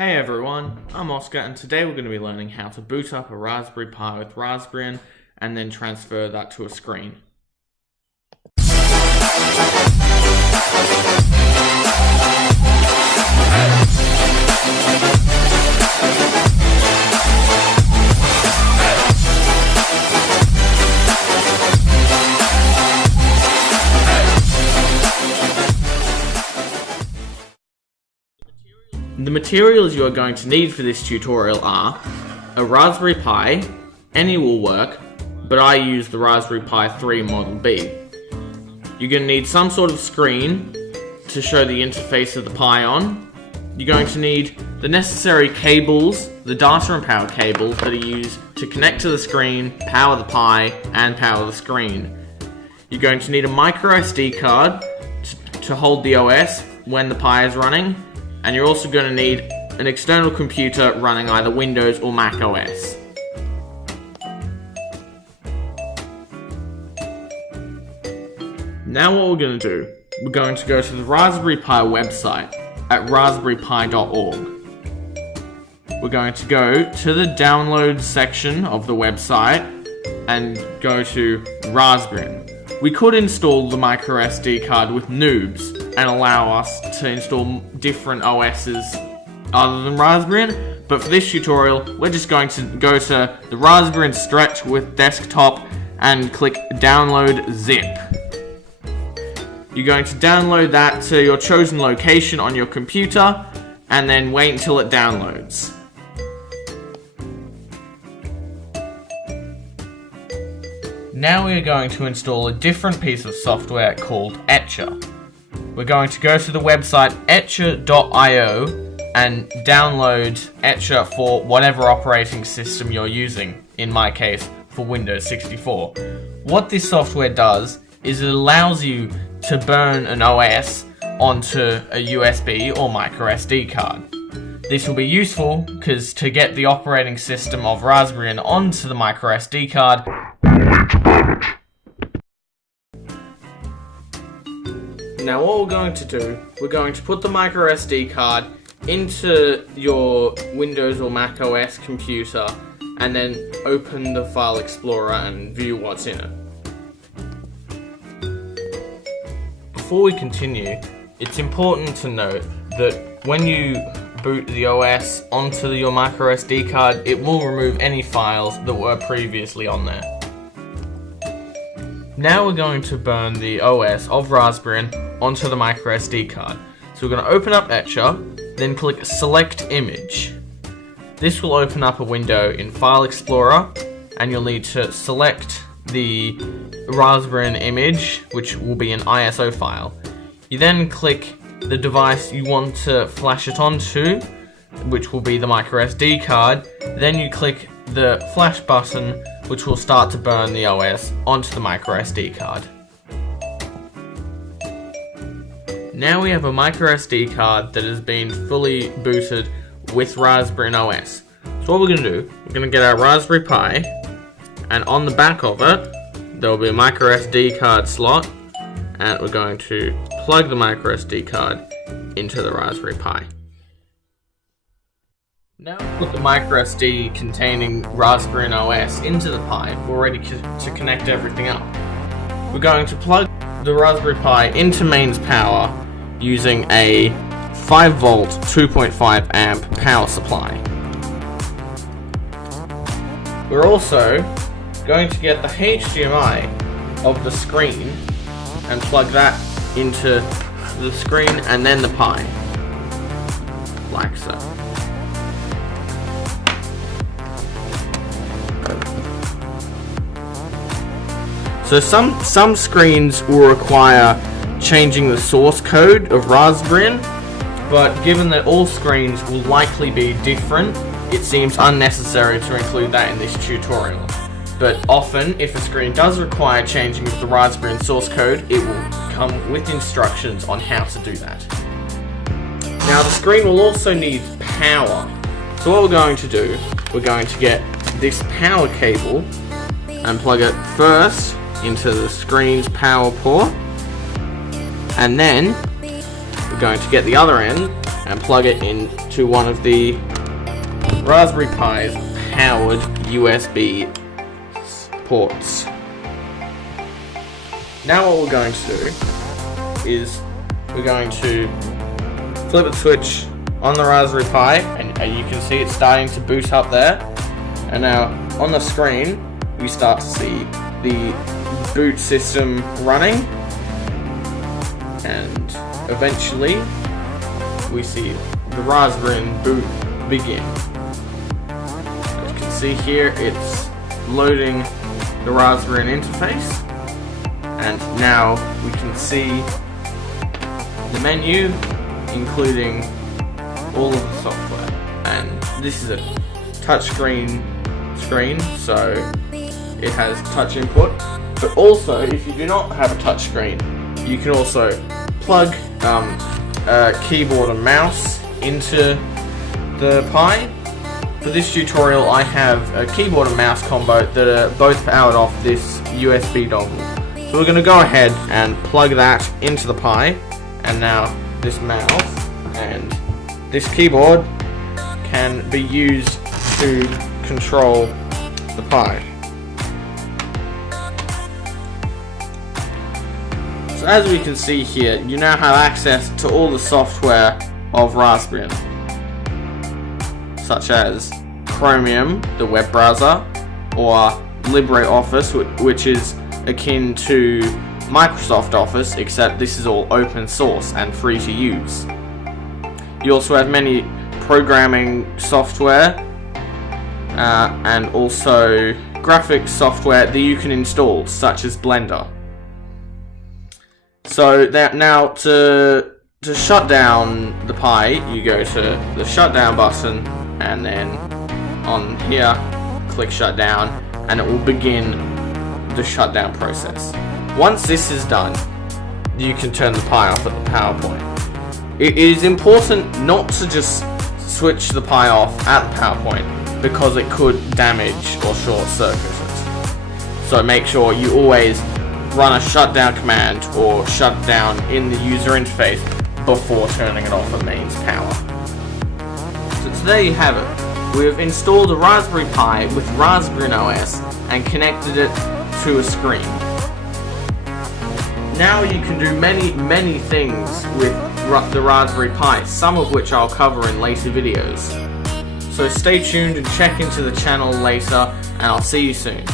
Hey everyone, I'm Oscar and today we're going to be learning how to boot up a Raspberry Pi with RASPBIAN and then transfer that to a screen. The materials you are going to need for this tutorial are a Raspberry Pi. Any will work, but I use the Raspberry Pi 3 Model B. You're going to need some sort of screen to show the interface of the Pi on. You're going to need the necessary cables, the data and power cables that are used to connect to the screen, power the Pi, and power the screen. You're going to need a micro SD card to hold the OS when the Pi is running. And you're also going to need an external computer running either Windows or Mac OS. Now what we're going to do, we're going to go to the Raspberry Pi website at raspberrypi.org. We're going to go to the download section of the website and go to RASPBIAN. We could install the micro SD card with noobs and allow us to install different OSs other than RASPBIAN, but for this tutorial we're just going to go to the RASPBIAN stretch with desktop and click download zip. You're going to download that to your chosen location on your computer and then wait until it downloads. Now we are going to install a different piece of software called Etcher. We're going to go to the website etcher.io and download Etcher for whatever operating system you're using, in my case for Windows 64. What this software does is it allows you to burn an OS onto a USB or micro SD card. This will be useful because to get the operating system of RASPBIAN onto the micro SD card, now what we're going to do, we're going to put the micro SD card into your Windows or Mac OS computer and then open the File Explorer and view what's in it. Before we continue, it's important to note that when you boot the OS onto your micro SD card, it will remove any files that were previously on there. Now we're going to burn the OS of RASPBIAN onto the micro SD card. So we're going to open up Etcher, then click Select Image. This will open up a window in File Explorer, and you'll need to select the RASPBIAN image, which will be an ISO file. You then click the device you want to flash it onto, which will be the micro SD card. Then you click the flash button, which will start to burn the OS onto the micro SD card. Now we have a micro SD card that has been fully booted with RASPBIAN OS. So what we're going to do, we're going to get our Raspberry Pi, and on the back of it there will be a micro SD card slot, and we're going to plug the micro SD card into the Raspberry Pi. Now put the micro SD containing RASPBIAN OS into the Pi, we're ready to connect everything up. We're going to plug the Raspberry Pi into mains power using a 5 volt 2.5 amp power supply. We're also going to get the HDMI of the screen and plug that into the screen and then the Pi, like so. So some screens will require changing the source code of RASPBIAN, but given that all screens will likely be different, it seems unnecessary to include that in this tutorial. But often, if a screen does require changing of the RASPBIAN source code, it will come with instructions on how to do that. Now the screen will also need power. So what we're going to do, we're going to get this power cable and plug it first into the screen's power port, and then we're going to get the other end and plug it into one of the Raspberry Pi's powered USB ports. Now what we're going to do is we're going to flip the switch on the Raspberry Pi, and you can see it's starting to boot up there. And now on the screen we start to see the boot system running, and eventually we see the Raspbian boot begin. As you can see here, it's loading the Raspbian interface, and now we can see the menu including all of the software. And this is a touchscreen screen, so it has touch input. But also, if you do not have a touch screen, you can also plug a keyboard and mouse into the Pi. For this tutorial, I have a keyboard and mouse combo that are both powered off this USB dongle. So we're going to go ahead and plug that into the Pi, and now this mouse and this keyboard can be used to control the Pi. So as we can see here, you now have access to all the software of Raspbian, such as Chromium, the web browser, or LibreOffice, which is akin to Microsoft Office, except this is all open source and free to use. You also have many programming software and also graphics software that you can install, such as Blender. So that now to shut down the Pi, you go to the shutdown button, and then on here click shutdown, and it will begin the shutdown process. Once this is done, you can turn the Pi off at the power point. It is important not to just switch the Pi off at the power point, because it could damage or short circuit it. So make sure you always run a shutdown command or shutdown in the user interface before turning it off at mains power. So there you have it. We have installed a Raspberry Pi with RASPBIAN OS and connected it to a screen. Now you can do many things with the Raspberry Pi, some of which I'll cover in later videos. So stay tuned and check into the channel later, and I'll see you soon.